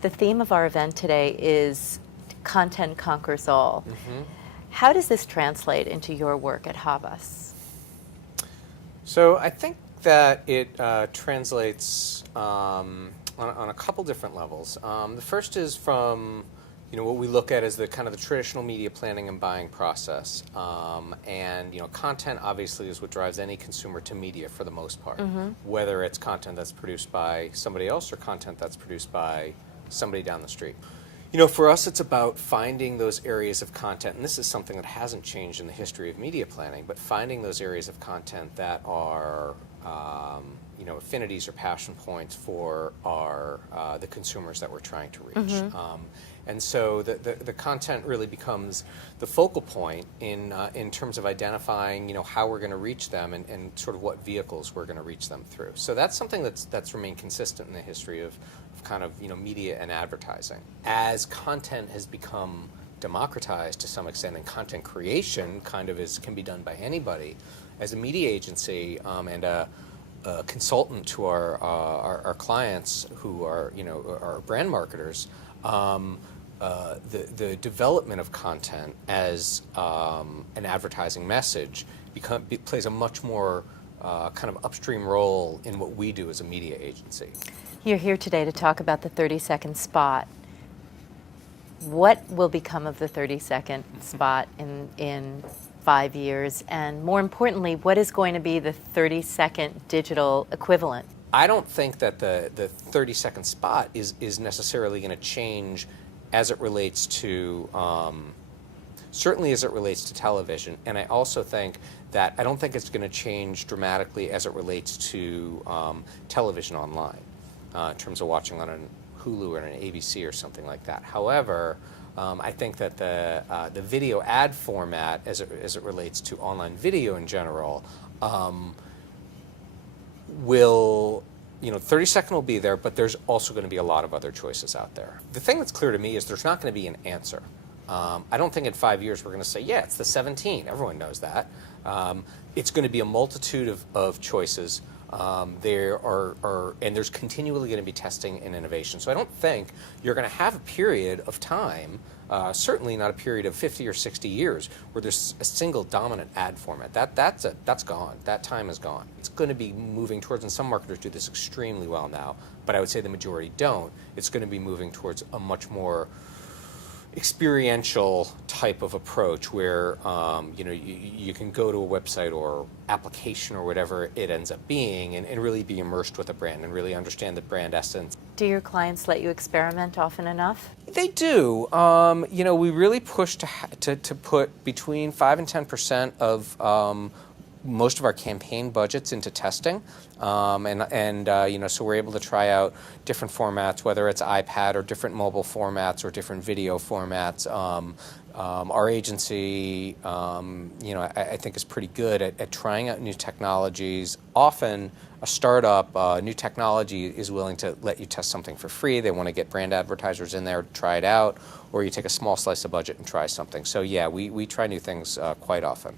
The theme of our event today is content conquers all. Mm-hmm. How does this translate into your work at Havas? So I think that it translates on a couple different levels. The first is from what we look at as the kind of the traditional media planning and buying process, and content obviously is what drives any consumer to media for the most part, whether it's content that's produced by somebody else or content that's produced by somebody down the street. For us, it's about finding those areas of content, and this is something that hasn't changed in the history of media planning, but finding those areas of content that are affinities or passion points for the consumers that we're trying to reach. And so the content really becomes the focal point in terms of identifying how we're going to reach them and sort of what vehicles we're going to reach them through. So that's something that's remained consistent in the history of kind of media and advertising. As content has become democratized to some extent, and content creation kind of can be done by anybody, as a media agency and a consultant to our clients who are our brand marketers, the development of content as an advertising message plays a much more kind of upstream role in what we do as a media agency. You're here today to talk about the 30-second spot. What will become of the 30-second spot in 5 years? And more importantly, what is going to be the 30-second digital equivalent? I don't think that the 30-second spot is necessarily going to change as it relates to, certainly as it relates to television. And I also think that I don't think it's going to change dramatically as it relates to television online, in terms of watching on a Hulu or an ABC or something like that. However, I think that the video ad format, as it relates to online video in general, will 30-second will be there, but there's also going to be a lot of other choices out there. The thing that's clear to me is there's not going to be an answer. I don't think in 5 years we're going to say, yeah, it's the 17. Everyone knows that. It's going to be a multitude of choices. And there's continually going to be testing and innovation. So I don't think you're going to have a period of time, certainly not a period of 50 or 60 years, where there's a single dominant ad format. That's gone. That time is gone. It's going to be moving towards, and some marketers do this extremely well now, but I would say the majority don't. It's going to be moving towards a much more experiential type of approach where you can go to a website or application or whatever it ends up being and really be immersed with a brand and really understand the brand essence. Do your clients let you experiment often enough? They do. We really push to put between 5 and 10% of most of our campaign budgets into testing, so we're able to try out different formats, whether it's iPad or different mobile formats or different video formats. Our agency, I think is pretty good at trying out new technologies. Often, a startup, new technology is willing to let you test something for free. They want to get brand advertisers in there to try it out, or you take a small slice of budget and try something. So yeah, we try new things quite often.